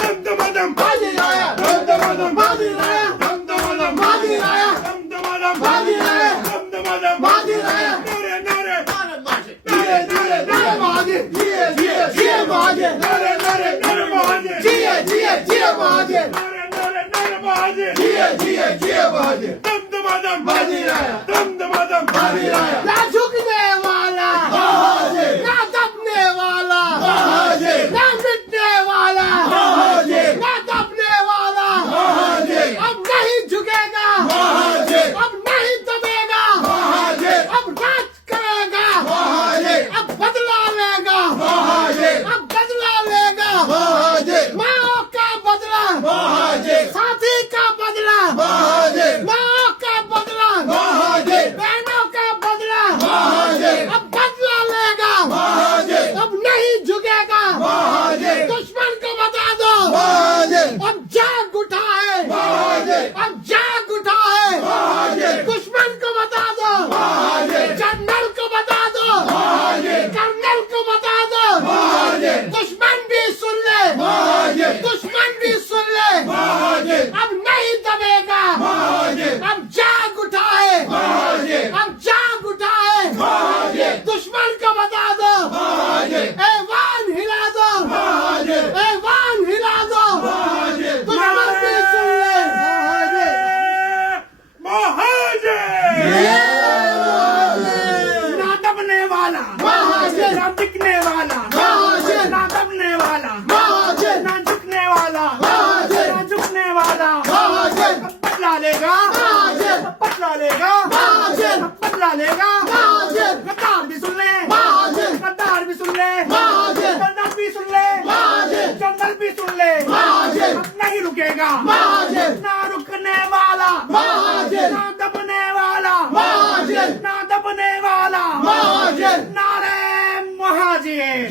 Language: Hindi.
दमदमदम बाजी आया, दमदमदम बाजी आया, दमदमदम बाजी आया, दमदमदम बाजी आया, दमदमदम बाजी आया। नारे नारे जिए जिए जिए महाजन, जिए जिए जिए महाजन, नारे नारे नारे महाजन जिए जिए जिए महाजन, नारे नारे नारे महाजन जिए जिए जिए महाजन। दमदमदम बाजी आया, दमदमदम बाजी आया। ना झुकने वाला महाजन, ना दबने वाला महाजन, ना मिटने वाला महाजन, ना दबने वाला महाजन। अब नहीं झुकेगा महाजन, अब नहीं दबेगा महाजन, अब राज करेगा महाजन, अब बदला लेगा महाजन, अब बदला लेगा महाजन। माँ का बदला महाजन, साथी का बदला महाजन, माँ का बदला महाजन, बहनों का बदला महाजन, अब बदला लेगा महाजन, अब नहीं झुकेगा महाजन। दुश्मन को बता दो महाजन, अब जाग उठा है महाजन, अब जाग उठा है महाजन। दुश्मन को बता दो महाजन, जनरल को बता दो महाजन, कर्नल को बता दो महाजन। दुश्मन भी सुन ले महाजन, दुश्मन भी सुन ले महाजन, अब नहीं दबेगा महाजन, अब जाग उठा है महाजन, अब जाग उठा है महाजन। दुश्मन को बता दो महाजन, ऐवान हिला दो महाजन, ऐवान हिला दो महाजन। दुश्मन भी सुन ले महाजन, ना दबने वाला महाजन, ना टिकने वाला महाजन, ना दबने वाला महाजन, ना झुकने वाला महाजन, ना झुकने वाला महाजन। बदला लेगा महाजन, बदला लेगा महाजन, बदला लेगा महाजन। गद्दार भी सुन ले महाजन, गद्दार भी सुन ले महाजन, जनरल भी सुन ले महाजन, जनरल भी सुन ले महाजन। अब नहीं रुकेगा महाजन, ना रुकने वाला महाजन, ना दबने वाला महाजन, ना दबने वाला महाजन। नारे महाजन।